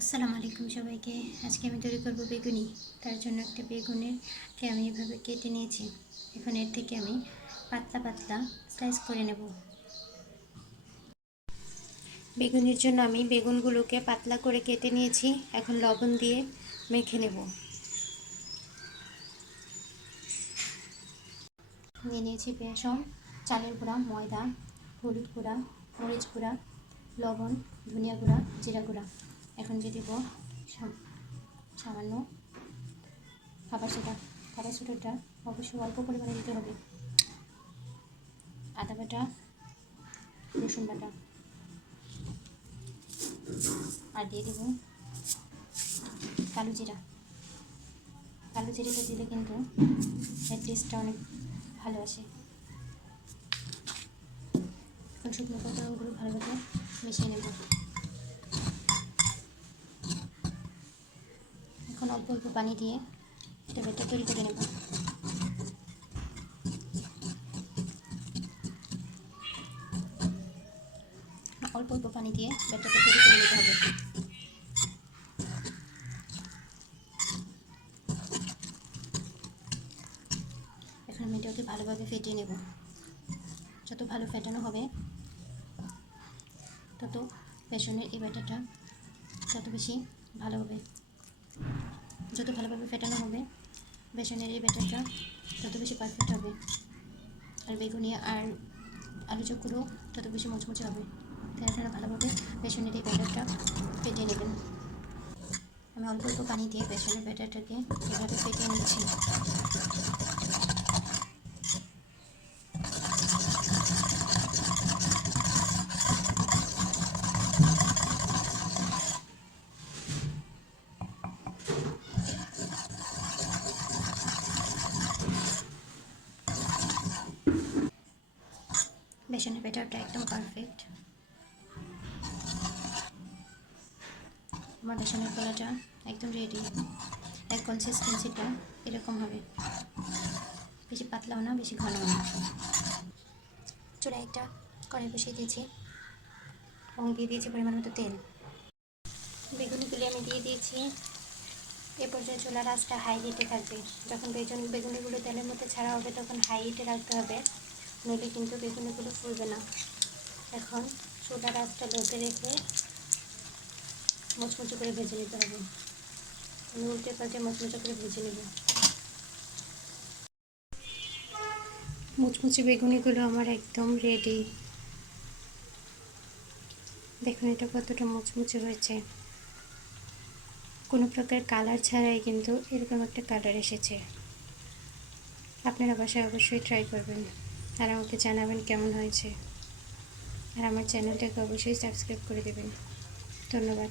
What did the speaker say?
আসসালামু আলাইকুম সবাইকে। আজকে আমি তৈরি করব বেগুনি। তার জন্য একটা বেগুনেরকে আমি এভাবে কেটে নিয়েছি। এখন এর থেকে আমি পাতলা পাতলা স্লাইস করে নেব। বেগুনির জন্য আমি বেগুনগুলোকে পাতলা করে কেটে নিয়েছি। এখন লবণ দিয়ে মেখে নেব। নিয়ে নিয়েছি বেসন, চালের গুঁড়া, ময়দা, হলুদ গুঁড়া, মরিচ গুঁড়া, লবণ, ধনিয়া গুঁড়া, জিরা গুঁড়া। এখন দিয়ে দেব সামান্য খাবার সোডাটা অবশ্যই অল্প পরিমাণে দিতে হবে। আদা বাটা, রসুন বাটা, আর দিয়ে দেব কালো জিরা। কালো জিরাটা দিলে কিন্তু এর টেস্টটা অনেক ভালো আসে। এখন শুকনো উপকরণগুলো ভালোভাবে মিশিয়ে নেব। এখন অল্প অল্প পানি দিয়ে এটা ব্যাটার তৈরি করে নেব। অল্প অল্প পানি দিয়ে ব্যাটারটা তৈরি করে নিতে হবে। এখন আমি এটাকে ভালোভাবে ফেটিয়ে নেব। যত ভালো ফেটানো হবে তত বেসনের এই ব্যাটারটা তত বেশি ভালো হবে। যত ভালোভাবে ফেটানো হবে বেসনের এই ব্যাটারটা তত বেশি পারফেক্ট হবে। আর বেগুনি আর আলু চপগুলো তত বেশি মুচমুচে হবে। তাই আপনারা ভালোভাবে বেসনের এই ব্যাটারটা ফেটিয়ে নেবেন। আমি অল্প অল্প পানি দিয়ে বেসনের ব্যাটারটাকে এভাবে ফেটিয়ে নিচ্ছি। বেসনের ব্যাটারটা একদম পারফেক্ট। আমার বেসনের গোলাটা একদম রেডি। এর কনসিস্টেন্সিটা এরকম হবে, বেশি পাতলাও না বেশি ঘনও না। চুলায় একটা কড়াই বসিয়ে দিয়েছি এবং দিয়ে দিয়েছি পরিমাণ মতো তেল। বেগুনিগুলি আমি দিয়ে দিয়েছি। এ পর্যায়ে চুলার আঁচটা হাই হিটে থাকবে। যখন বেগুনিগুলো তেলের মধ্যে ছাড়া হবে তখন হাই হিটে রাখতে হবে, নইলে কিন্তু বেগুনিগুলো ফুলবে না। এখন চুলার আঁচটা লোতে রেখে মুচমুচে করে ভেজে নিতে হবে। আমি উল্টে পাল্টে মুচমুচে করে ভেজে নেব। মুচমুচে বেগুনিগুলো আমার একদম রেডি। দেখুন এটা কতটা মুচমুচে হয়েছে। কোনো প্রকার কালার ছাড়াই কিন্তু এরকম একটা কালার এসেছে। আপনারা বাসায় অবশ্যই ট্রাই করবেন আর আমাকে জানাবেন কেমন হয়েছে। আর আমার চ্যানেলটাকে অবশ্যই সাবস্ক্রাইব করে দেবেন। ধন্যবাদ।